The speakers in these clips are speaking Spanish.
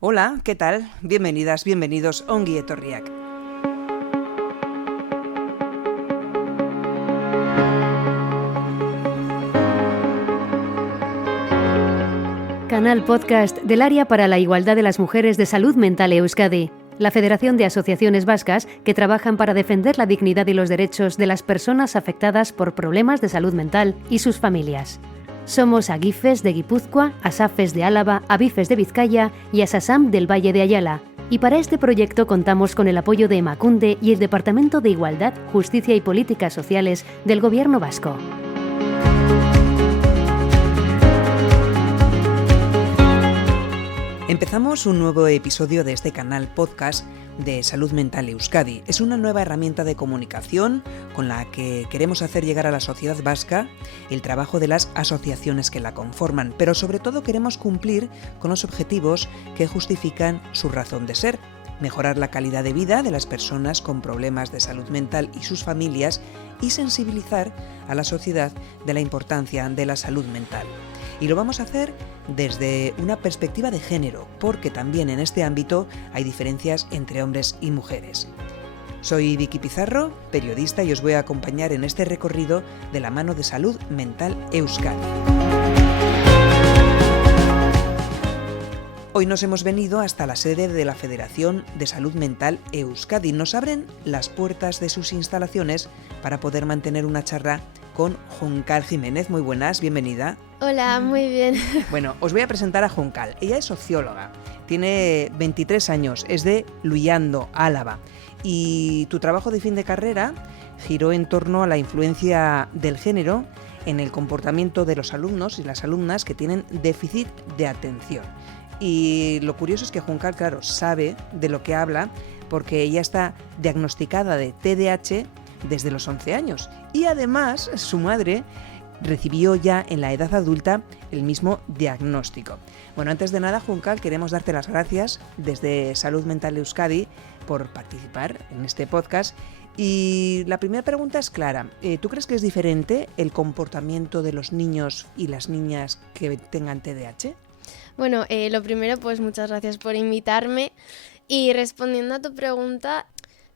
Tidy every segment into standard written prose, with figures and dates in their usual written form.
Hola, ¿qué tal? Bienvenidas, bienvenidos a Ongi Etorriak. Canal podcast del Área para la Igualdad de las Mujeres de Salud Mental Euskadi, la Federación de Asociaciones Vascas que trabajan para defender la dignidad y los derechos de las personas afectadas por problemas de salud mental y sus familias. Somos Agifes de Guipúzcoa, Asafes de Álava, Abifes de Vizcaya y Asasam del Valle de Ayala. Y para este proyecto contamos con el apoyo de Emakunde y el Departamento de Igualdad, Justicia y Políticas Sociales del Gobierno vasco. Empezamos un nuevo episodio de este canal podcast de Salud Mental Euskadi. Es una nueva herramienta de comunicación con la que queremos hacer llegar a la sociedad vasca el trabajo de las asociaciones que la conforman, pero sobre todo queremos cumplir con los objetivos que justifican su razón de ser: mejorar la calidad de vida de las personas con problemas de salud mental y sus familias y sensibilizar a la sociedad de la importancia de la salud mental. Y lo vamos a hacer desde una perspectiva de género, porque también en este ámbito hay diferencias entre hombres y mujeres. Soy Vicky Pizarro, periodista, y os voy a acompañar en este recorrido de la mano de Salud Mental Euskadi. Hoy nos hemos venido hasta la sede de la Federación de Salud Mental Euskadi. Nos abren las puertas de sus instalaciones para poder mantener una charla con Juncal Jiménez. Muy buenas, bienvenida. Hola, muy bien. Bueno, os voy a presentar a Juncal. Ella es socióloga, tiene 23 años, es de Luyando, Álava. Y tu trabajo de fin de carrera giró en torno a la influencia del género en el comportamiento de los alumnos y las alumnas que tienen déficit de atención. Y lo curioso es que Juncal, claro, sabe de lo que habla porque ella está diagnosticada de TDAH desde los 11 años. Y además, su madre recibió ya en la edad adulta el mismo diagnóstico. Bueno, antes de nada, Juncal, queremos darte las gracias desde Salud Mental Euskadi por participar en este podcast. Y la primera pregunta es clara. ¿Tú crees que es diferente el comportamiento de los niños y las niñas que tengan TDAH? Bueno, lo primero, pues muchas gracias por invitarme. Y respondiendo a tu pregunta,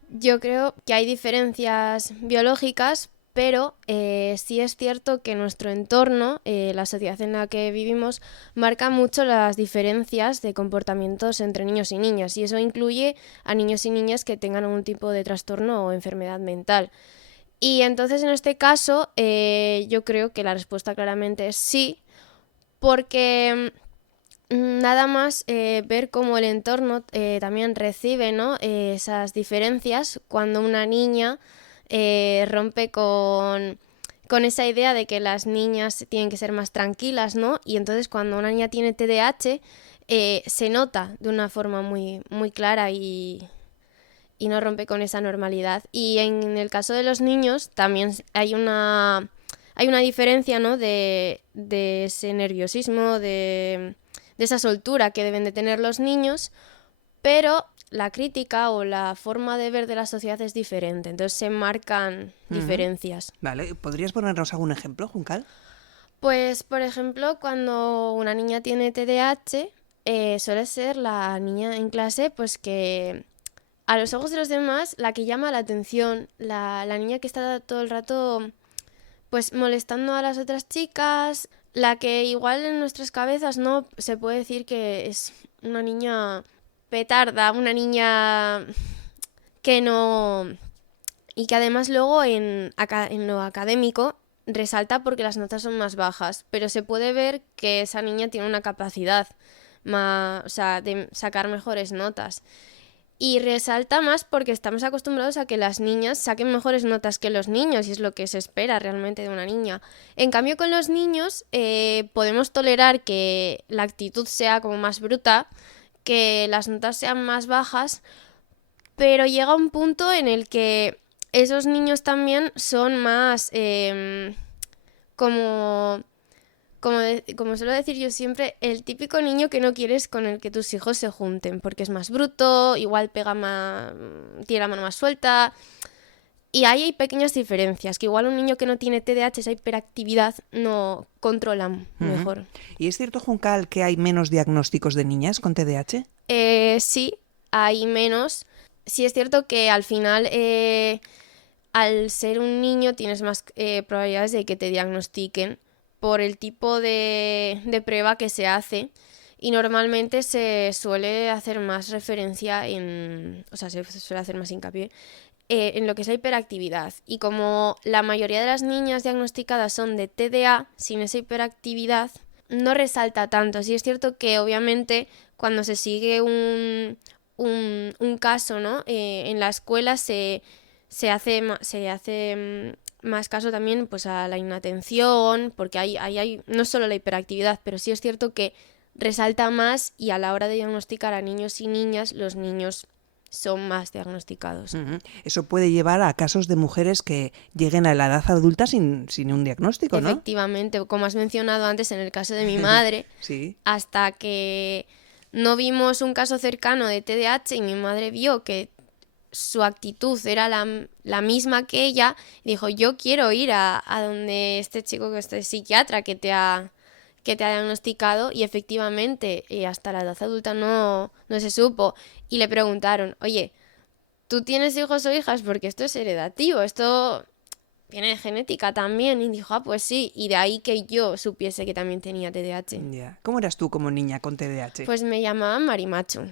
yo creo que hay diferencias biológicas, pero sí es cierto que nuestro entorno, la sociedad en la que vivimos, marca mucho las diferencias de comportamientos entre niños y niñas, y eso incluye a niños y niñas que tengan algún tipo de trastorno o enfermedad mental. Y entonces en este caso yo creo que la respuesta claramente es sí, porque nada más ver cómo el entorno también recibe, ¿no? Esas diferencias cuando una niña rompe con esa idea de que las niñas tienen que ser más tranquilas, ¿no? Y entonces cuando una niña tiene TDAH se nota de una forma muy, muy clara y no rompe con esa normalidad. Y en el caso de los niños también hay una diferencia, ¿no? De ese nerviosismo, de esa soltura que deben de tener los niños, pero la crítica o la forma de ver de la sociedad es diferente, entonces se marcan diferencias. Vale, ¿podrías ponernos algún ejemplo, Juncal? Pues, por ejemplo, cuando una niña tiene TDAH, suele ser la niña en clase, pues que a los ojos de los demás, la que llama la atención, la niña que está todo el rato pues molestando a las otras chicas, la que igual en nuestras cabezas no se puede decir que es una niña petarda, una niña que no... y que además luego en lo académico resalta porque las notas son más bajas, pero se puede ver que esa niña tiene una capacidad más, o sea, de sacar mejores notas. Y resalta más porque estamos acostumbrados a que las niñas saquen mejores notas que los niños, y es lo que se espera realmente de una niña. En cambio, con los niños podemos tolerar que la actitud sea como más bruta, que las notas sean más bajas, pero llega un punto en el que esos niños también son más como suelo decir yo siempre, el típico niño que no quieres con el que tus hijos se junten, porque es más bruto, igual pega más, tiene la mano más suelta. Y ahí hay pequeñas diferencias, que igual un niño que no tiene TDAH, esa hiperactividad, no controla mejor. ¿Y es cierto, Juncal, que hay menos diagnósticos de niñas con TDAH? Sí, hay menos. Sí es cierto que al final, al ser un niño, tienes más probabilidades de que te diagnostiquen por el tipo de prueba que se hace. Y normalmente se suele hacer más referencia o sea, se suele hacer más hincapié en lo que es la hiperactividad. Y como la mayoría de las niñas diagnosticadas son de TDA, sin esa hiperactividad, no resalta tanto. Sí es cierto que obviamente cuando se sigue un caso, ¿no? En la escuela se hace más caso también pues a la inatención, porque hay no solo la hiperactividad, pero sí es cierto que resalta más, y a la hora de diagnosticar a niños y niñas, los niños son más diagnosticados. Eso puede llevar a casos de mujeres que lleguen a la edad adulta sin un diagnóstico, ¿no? Efectivamente, como has mencionado antes en el caso de mi madre, sí. Hasta que no vimos un caso cercano de TDAH y mi madre vio que su actitud era la misma que ella, dijo, yo quiero ir a donde este chico, que este psiquiatra que te ha diagnosticado, y efectivamente hasta la edad adulta no se supo, y le preguntaron, oye, ¿tú tienes hijos o hijas? Porque esto es heredativo, esto viene de genética también. Y dijo, pues sí, y de ahí que yo supiese que también tenía TDAH. Yeah. ¿Cómo eras tú como niña con TDAH? Pues me llamaban Marimacho.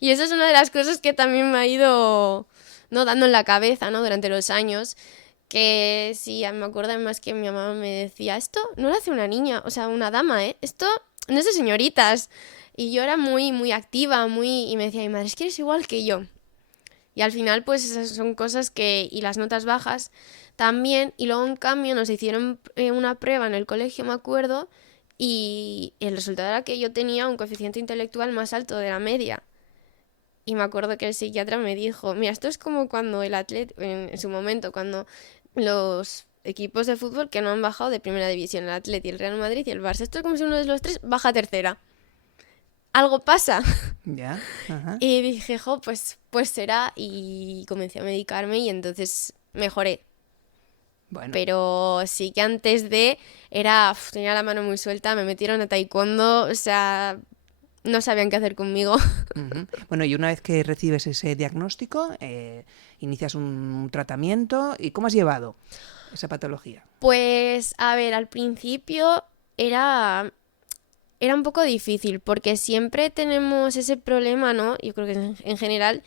Y eso es una de las cosas que también me ha ido dando en la cabeza, ¿no? Durante los años. Que sí, me acuerdo además que mi mamá me decía, esto no lo hace una niña, o sea, una dama, esto no es de señoritas. Y yo era muy, muy activa, y me decía mi madre, es que eres igual que yo. Y al final, pues esas son cosas y las notas bajas también. Y luego, en cambio, nos hicieron una prueba en el colegio, me acuerdo, y el resultado era que yo tenía un coeficiente intelectual más alto de la media. Y me acuerdo que el psiquiatra me dijo, mira, esto es como cuando el atleta, en su momento, cuando los equipos de fútbol que no han bajado de primera división, el Atleti, el Real Madrid y el Barça, esto es como si uno de los tres baja a tercera. Algo pasa. Ya. Ajá. Y dije, pues será, y comencé a medicarme y entonces mejoré. Bueno. Pero sí que antes tenía la mano muy suelta, me metieron a taekwondo, o sea, no sabían qué hacer conmigo. Uh-huh. Bueno, y una vez que recibes ese diagnóstico, inicias un tratamiento. ¿Y cómo has llevado esa patología? Pues, a ver, al principio era un poco difícil, porque siempre tenemos ese problema, ¿no? Yo creo que en general,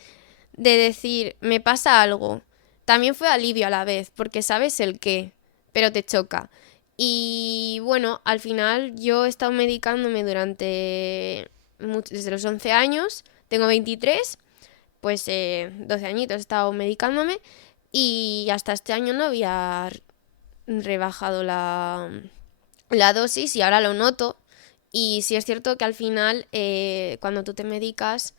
de decir, me pasa algo. También fue alivio a la vez, porque sabes el qué, pero te choca. Y bueno, al final yo he estado medicándome desde los 11 años, tengo 23, pues 12 añitos he estado medicándome, y hasta este año no había rebajado la dosis, y ahora lo noto. Y sí es cierto que al final, cuando tú te medicas,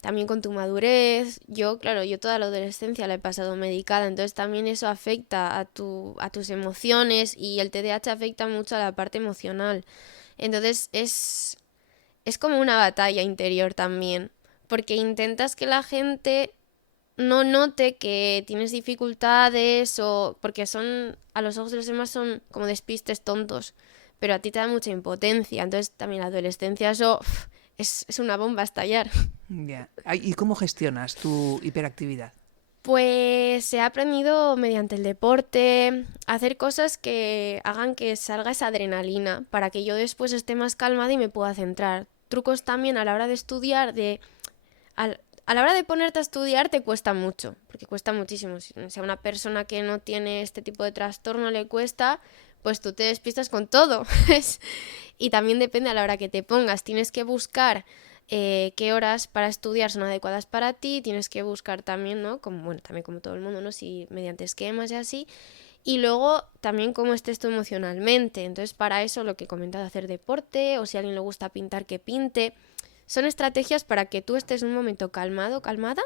también con tu madurez, yo toda la adolescencia la he pasado medicada, entonces también eso afecta a tus emociones, y el TDAH afecta mucho a la parte emocional. Entonces es como una batalla interior también, porque intentas que la gente no note que tienes dificultades, o porque a los ojos de los demás son como despistes tontos, pero a ti te da mucha impotencia. Entonces también la adolescencia, eso es una bomba a estallar. Yeah. ¿Y cómo gestionas tu hiperactividad? Pues he aprendido mediante el deporte a hacer cosas que hagan que salga esa adrenalina, para que yo después esté más calmada y me pueda centrar. Trucos también a la hora de estudiar, a la hora de ponerte a estudiar te cuesta mucho, porque cuesta muchísimo. Si a una persona que no tiene este tipo de trastorno le cuesta, pues tú te despistas con todo. Y también depende a la hora que te pongas. Tienes que buscar qué horas para estudiar son adecuadas para ti. Tienes que buscar también, ¿no? También como todo el mundo, ¿no? Si mediante esquemas y así. Y luego también cómo estés tú emocionalmente. Entonces, para eso lo que he comentado, hacer deporte, o si a alguien le gusta pintar, que pinte. Son estrategias para que tú estés en un momento calmado, calmada,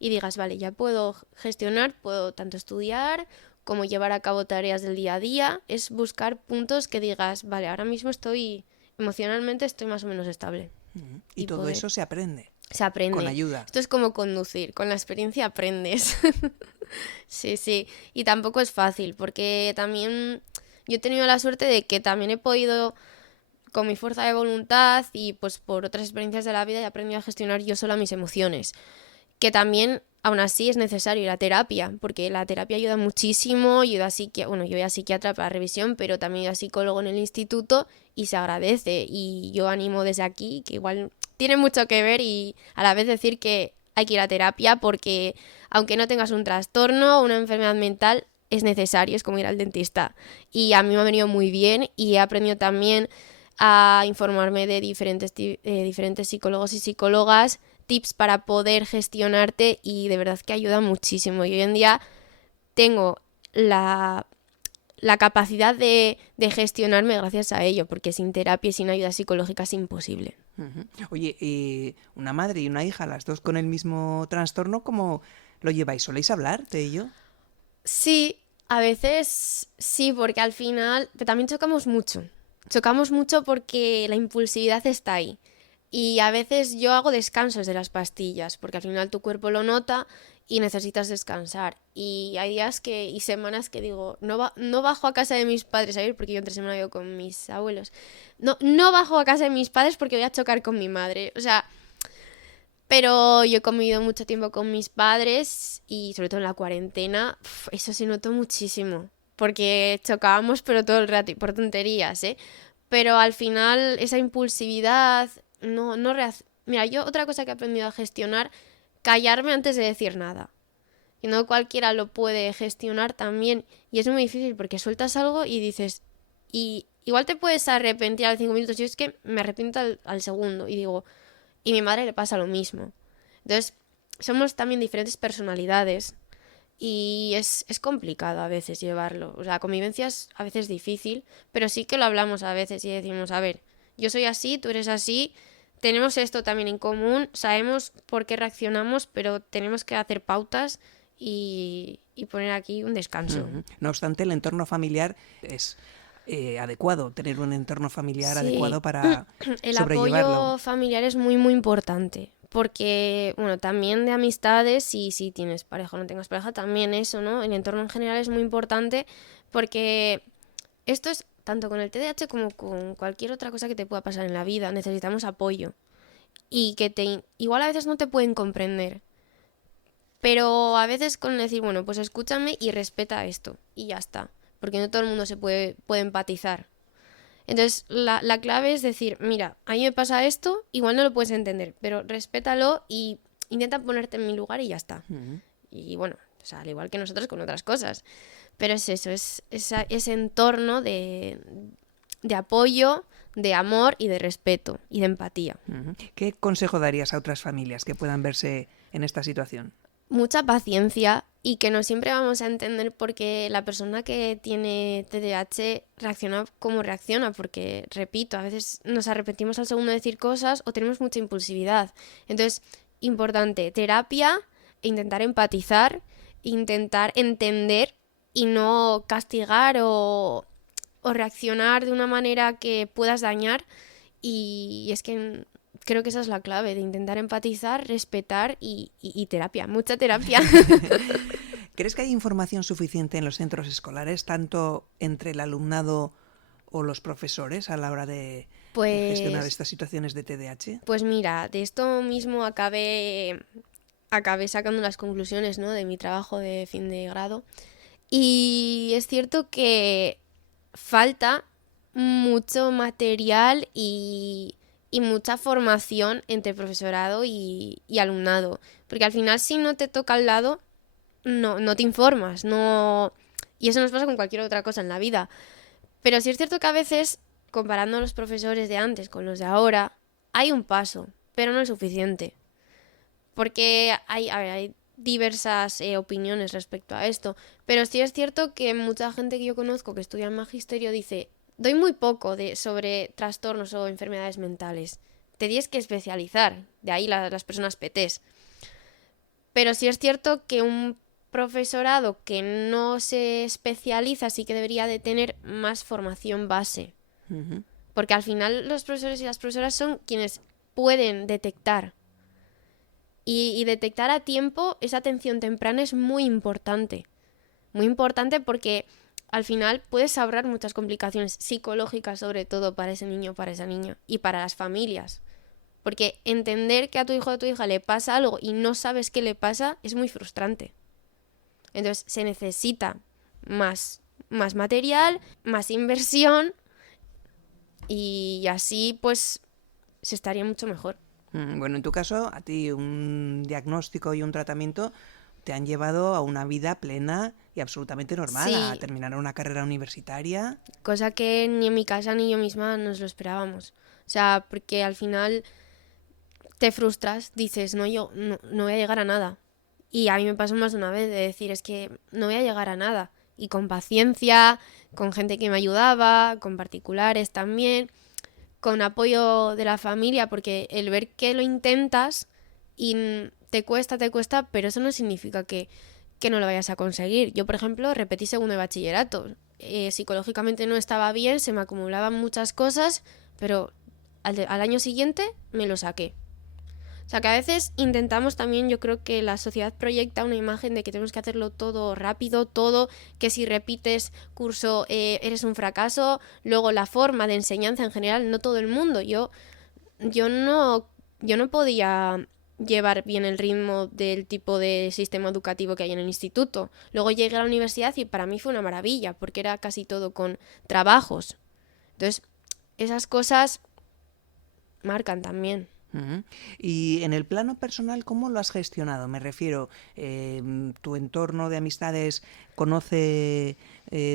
y digas, vale, ya puedo gestionar, puedo tanto estudiar como llevar a cabo tareas del día a día. Es buscar puntos que digas, vale, ahora mismo emocionalmente estoy más o menos estable. Y todo eso se aprende. Se aprende. Con ayuda. Esto es como conducir, con la experiencia aprendes. Sí. Y tampoco es fácil, porque también yo he tenido la suerte de que también he podido con mi fuerza de voluntad y pues por otras experiencias de la vida he aprendido a gestionar yo sola mis emociones. Que también, aún así, es necesario la terapia, porque la terapia ayuda muchísimo. Yo voy a psiquiatra para revisión, pero también he ido a psicólogo en el instituto y se agradece. Y yo animo desde aquí, que igual tiene mucho que ver, y a la vez decir que hay que ir a terapia porque aunque no tengas un trastorno o una enfermedad mental, es necesario, es como ir al dentista. Y a mí me ha venido muy bien y he aprendido también a informarme de diferentes psicólogos y psicólogas, tips para poder gestionarte, y de verdad que ayuda muchísimo. Y hoy en día tengo la capacidad de gestionarme gracias a ello, porque sin terapia y sin ayuda psicológica es imposible. Uh-huh. Oye, una madre y una hija, las dos con el mismo trastorno, ¿cómo lo lleváis? ¿Soléis hablar de ello? Sí, a veces sí, porque al final también chocamos mucho. Chocamos mucho porque la impulsividad está ahí. Y a veces yo hago descansos de las pastillas, porque al final tu cuerpo lo nota y necesitas descansar. Y hay días y semanas que digo, no bajo a casa de mis padres a ir, porque yo entre semana vivo con mis abuelos. No bajo a casa de mis padres porque voy a chocar con mi madre. O sea, pero yo he convivido mucho tiempo con mis padres y sobre todo en la cuarentena, eso se notó muchísimo. Porque chocábamos pero todo el rato y por tonterías, ¿eh? Pero al final esa impulsividad... Mira, yo otra cosa que he aprendido a gestionar, callarme antes de decir nada. Y no cualquiera lo puede gestionar también. Y es muy difícil porque sueltas algo y dices... Y igual te puedes arrepentir a los 5 minutos. Yo es que me arrepiento al segundo y digo... Y a mi madre le pasa lo mismo. Entonces, somos también diferentes personalidades. Y es complicado a veces llevarlo. O sea, la convivencia es a veces difícil, pero sí que lo hablamos a veces y decimos, a ver, yo soy así, tú eres así, tenemos esto también en común, sabemos por qué reaccionamos, pero tenemos que hacer pautas y poner aquí un descanso. Uh-huh. No obstante, el entorno familiar es adecuado, tener un entorno familiar Sí. adecuado para El sobrellevarlo. apoyo familiar es muy, muy importante. Porque, bueno, también de amistades, y si tienes pareja o no tengas pareja, también eso, ¿no? El entorno en general es muy importante porque esto es tanto con el TDAH como con cualquier otra cosa que te pueda pasar en la vida. Necesitamos apoyo. Y igual a veces no te pueden comprender. Pero a veces con decir, bueno, pues escúchame y respeta esto. Y ya está. Porque no todo el mundo se puede empatizar. Entonces, la clave es decir, mira, a mí me pasa esto, igual no lo puedes entender, pero respétalo y intenta ponerte en mi lugar y ya está. Uh-huh. Y bueno, o sea, al igual que nosotros con otras cosas. Pero es eso, es ese entorno de apoyo, de amor y de respeto y de empatía. Uh-huh. ¿Qué consejo darías a otras familias que puedan verse en esta situación? Mucha paciencia y que no siempre vamos a entender por qué la persona que tiene TDAH reacciona como reacciona, porque, repito, a veces nos arrepentimos al segundo de decir cosas o tenemos mucha impulsividad. Entonces, importante, terapia, intentar empatizar, intentar entender y no castigar o reaccionar de una manera que puedas dañar. Y es que... Creo que esa es la clave, de intentar empatizar, respetar y terapia, mucha terapia. ¿Crees que hay información suficiente en los centros escolares, tanto entre el alumnado o los profesores a la hora de gestionar estas situaciones de TDAH? Pues mira, de esto mismo acabé sacando las conclusiones, ¿no?, de mi trabajo de fin de grado. Y es cierto que falta mucho material y mucha formación entre profesorado y alumnado. Porque al final, si no te toca al lado, no te informas. Y eso nos pasa con cualquier otra cosa en la vida. Pero sí es cierto que a veces, comparando a los profesores de antes con los de ahora, hay un paso, pero no es suficiente. Porque hay diversas opiniones respecto a esto. Pero sí es cierto que mucha gente que yo conozco que estudia en magisterio dice... Doy muy poco sobre trastornos o enfermedades mentales. Te tienes que especializar, de ahí las personas PTs. Pero sí es cierto que un profesorado que no se especializa sí que debería de tener más formación base. Uh-huh. Porque al final los profesores y las profesoras son quienes pueden detectar. Y detectar a tiempo esa atención temprana es muy importante. Muy importante porque... al final puedes ahorrar muchas complicaciones psicológicas, sobre todo para ese niño o para esa niña, y para las familias. Porque entender que a tu hijo o a tu hija le pasa algo y no sabes qué le pasa es muy frustrante. Entonces se necesita más material, más inversión, y así pues se estaría mucho mejor. Bueno, en tu caso, a ti un diagnóstico y un tratamiento te han llevado a una vida plena y absolutamente normal, Sí. a terminar una carrera universitaria. Cosa que ni en mi casa ni yo misma nos lo esperábamos. O sea, porque al final te frustras, dices, no, yo no voy a llegar a nada. Y a mí me pasó más de una vez de decir, es que no voy a llegar a nada. Y con paciencia, con gente que me ayudaba, con particulares también, con apoyo de la familia, porque el ver que lo intentas y te cuesta, pero eso no significa que no lo vayas a conseguir. Yo, por ejemplo, repetí segundo de bachillerato. Psicológicamente no estaba bien, se me acumulaban muchas cosas, pero al año siguiente me lo saqué. O sea, que a veces intentamos también, yo creo que la sociedad proyecta una imagen de que tenemos que hacerlo todo rápido, todo, que si repites curso eres un fracaso. Luego la forma de enseñanza en general, no todo el mundo. Yo no podía llevar bien el ritmo del tipo de sistema educativo que hay en el instituto. Luego llegué a la universidad y para mí fue una maravilla, porque era casi todo con trabajos. Entonces, esas cosas marcan también. Uh-huh. Y en el plano personal, ¿cómo lo has gestionado? Me refiero, ¿tu entorno de amistades conoce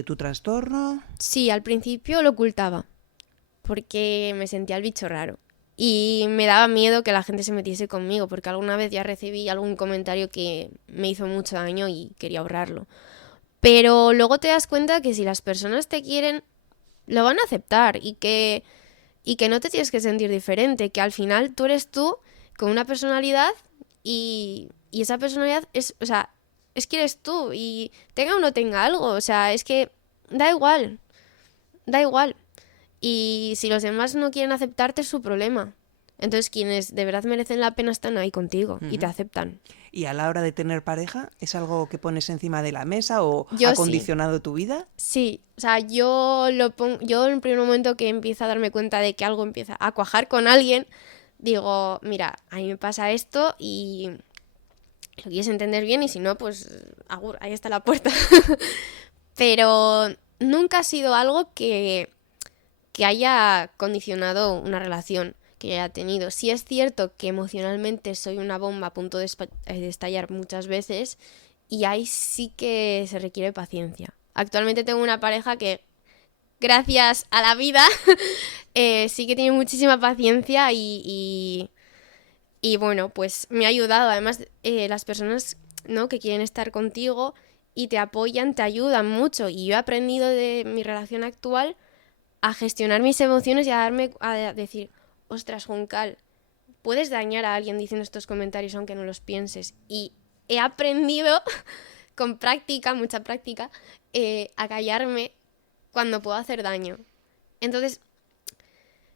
tu trastorno? Sí, al principio lo ocultaba, porque me sentía el bicho raro. Y me daba miedo que la gente se metiese conmigo, porque alguna vez ya recibí algún comentario que me hizo mucho daño y quería ahorrarlo. Pero luego te das cuenta que si las personas te quieren, lo van a aceptar y que no te tienes que sentir diferente, que al final tú eres tú con una personalidad y esa personalidad es, o sea, es que eres tú y tenga o no tenga algo, o sea, es que da igual. Y si los demás no quieren aceptarte es su problema. Entonces quienes de verdad merecen la pena están ahí contigo y te aceptan. ¿Y a la hora de tener pareja, es algo que pones encima de la mesa o Yo ha condicionado tu vida? Sí, o sea, yo en el primer momento que empiezo a darme cuenta de que algo empieza a cuajar con alguien, digo, mira, a mí me pasa esto y lo quieres entender bien y si no, pues agur, ahí está la puerta. Pero nunca ha sido algo que haya condicionado una relación que yo haya tenido. Sí es cierto que emocionalmente soy una bomba a punto de estallar muchas veces y ahí sí que se requiere paciencia. Actualmente tengo una pareja que, gracias a la vida, sí que tiene muchísima paciencia y bueno, pues me ha ayudado. Además, las personas, ¿no?, que quieren estar contigo y te apoyan, te ayudan mucho. Y yo he aprendido de mi relación actual a gestionar mis emociones y a decir, ostras, Juncal, puedes dañar a alguien diciendo estos comentarios aunque no los pienses. Y he aprendido con práctica, mucha práctica, a callarme cuando puedo hacer daño. Entonces,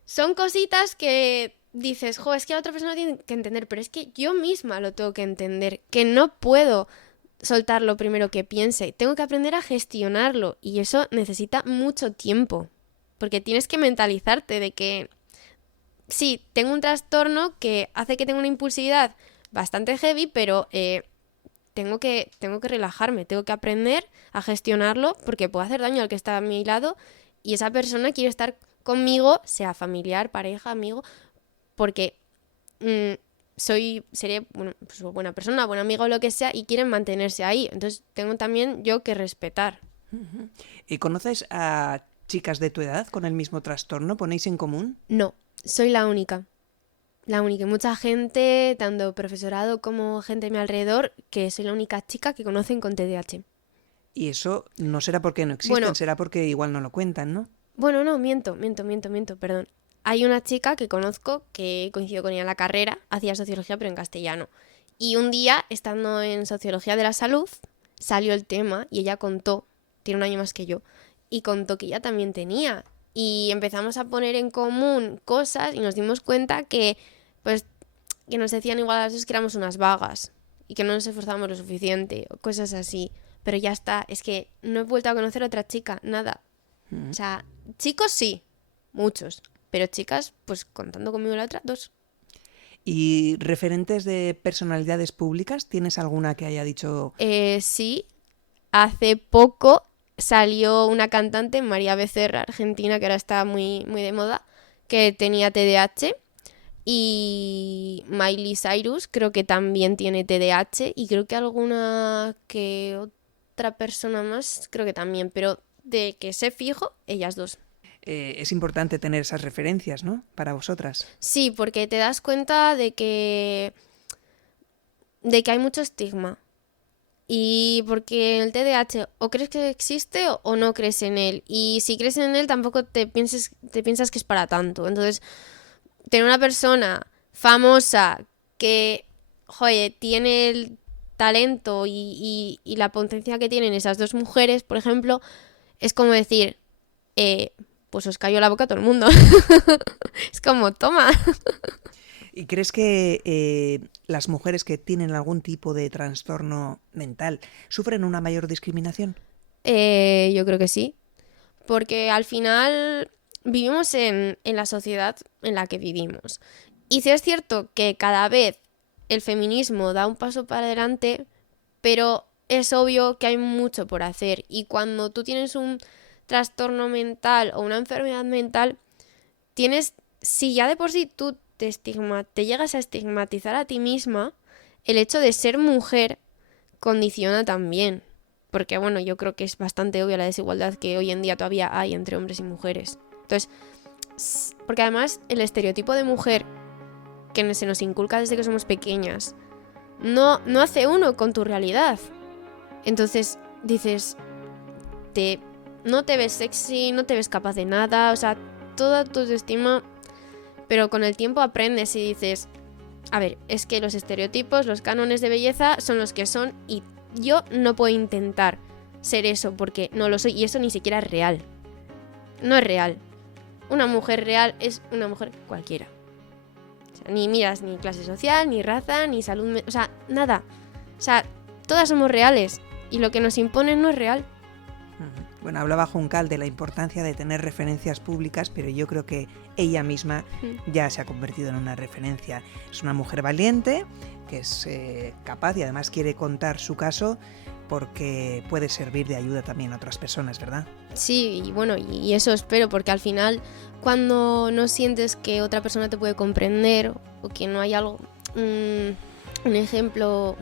son cositas que dices, es que la otra persona tiene que entender, pero es que yo misma lo tengo que entender, que no puedo soltar lo primero que piense, tengo que aprender a gestionarlo y eso necesita mucho tiempo, porque tienes que mentalizarte de que sí, tengo un trastorno que hace que tenga una impulsividad bastante heavy, pero tengo que relajarme, tengo que aprender a gestionarlo porque puedo hacer daño al que está a mi lado y esa persona quiere estar conmigo, sea familiar, pareja, amigo, porque seré pues buena persona, buena amiga o lo que sea y quieren mantenerse ahí. Entonces tengo también yo que respetar. Uh-huh. ¿Y conoces a chicas de tu edad con el mismo trastorno? ¿Ponéis en común? No, soy la única. La única. Mucha gente, tanto profesorado como gente a mi alrededor, que soy la única chica que conocen con TDAH. Y eso no será porque no existen, será porque igual no lo cuentan, ¿no? Bueno, no, miento, perdón. Hay una chica que conozco que coincidió con ella en la carrera, hacía sociología pero en castellano. Y un día, estando en sociología de la salud, salió el tema y ella contó, tiene un año más que yo, y contó que ella también tenía. Y empezamos a poner en común cosas y nos dimos cuenta que, pues, que nos decían igual a las dos que éramos unas vagas y que no nos esforzábamos lo suficiente, o cosas así. pero ya está, es que no he vuelto a conocer a otra chica, nada. O sea, chicos sí, muchos, pero chicas, pues contando conmigo la otra, 2. ¿Y referentes de personalidades públicas? ¿Tienes alguna que haya dicho? Sí, hace poco salió una cantante, María Becerra, argentina, que ahora está muy, muy de moda, que tenía TDAH, y Miley Cyrus creo que también tiene TDAH, y creo que alguna que otra persona más, creo que también, pero de que sé fijo, ellas 2. Es importante tener esas referencias, ¿no? Para vosotras. Sí, porque te das cuenta de que hay mucho estigma. Y porque el TDAH o crees que existe o no crees en él. Y si crees en él tampoco te piensas que es para tanto. Entonces, tener una persona famosa que, joder, tiene el talento y la potencia que tienen esas 2 mujeres, por ejemplo, es como decir, pues os cayó la boca a todo el mundo. Es como, toma. ¿Y crees que las mujeres que tienen algún tipo de trastorno mental sufren una mayor discriminación? Yo creo que sí. Porque al final vivimos en la sociedad en la que vivimos. Y sí es cierto que cada vez el feminismo da un paso para adelante, pero es obvio que hay mucho por hacer. Y cuando tú tienes un trastorno mental o una enfermedad mental, si ya de por sí tú te llegas a estigmatizar a ti misma, el hecho de ser mujer condiciona también. Porque bueno, yo creo que es bastante obvia la desigualdad que hoy en día todavía hay entre hombres y mujeres. Entonces, porque además el estereotipo de mujer que se nos inculca desde que somos pequeñas no hace uno con tu realidad. Entonces dices, no te ves sexy, no te ves capaz de nada, o sea, toda tu autoestima, pero con el tiempo aprendes y dices, a ver, es que los estereotipos, los cánones de belleza son los que son y yo no puedo intentar ser eso porque no lo soy y eso ni siquiera es real. No es real. Una mujer real es una mujer cualquiera. O sea, ni miras ni clase social, ni raza, ni salud, o sea, nada. O sea, todas somos reales y lo que nos imponen no es real. Bueno, hablaba Juncal de la importancia de tener referencias públicas, pero yo creo que ella misma ya se ha convertido en una referencia. Es una mujer valiente, que es capaz y además quiere contar su caso porque puede servir de ayuda también a otras personas, ¿verdad? Sí, y bueno, y eso espero, porque al final cuando no sientes que otra persona te puede comprender o que no hay algo, un ejemplo,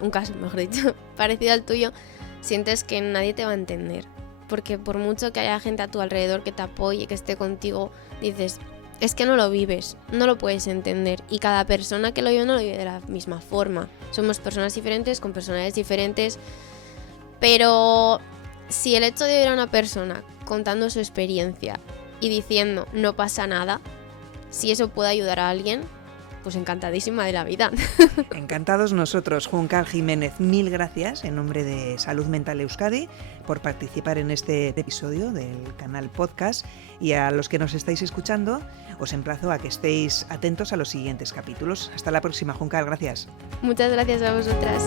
un caso, mejor dicho, parecido al tuyo, sientes que nadie te va a entender. Porque por mucho que haya gente a tu alrededor que te apoye, que esté contigo, dices, es que no lo vives, no lo puedes entender. Y cada persona que lo vive no lo vive de la misma forma. Somos personas diferentes, con personalidades diferentes. Pero si el hecho de ver a una persona contando su experiencia y diciendo no pasa nada, si eso puede ayudar a alguien, pues encantadísima de la vida. Encantados nosotros. Juncal Jiménez, mil gracias en nombre de Salud Mental Euskadi por participar en este episodio del canal podcast, y a los que nos estáis escuchando os emplazo a que estéis atentos a los siguientes capítulos. Hasta la próxima, Juncal, gracias. Muchas gracias a vosotras.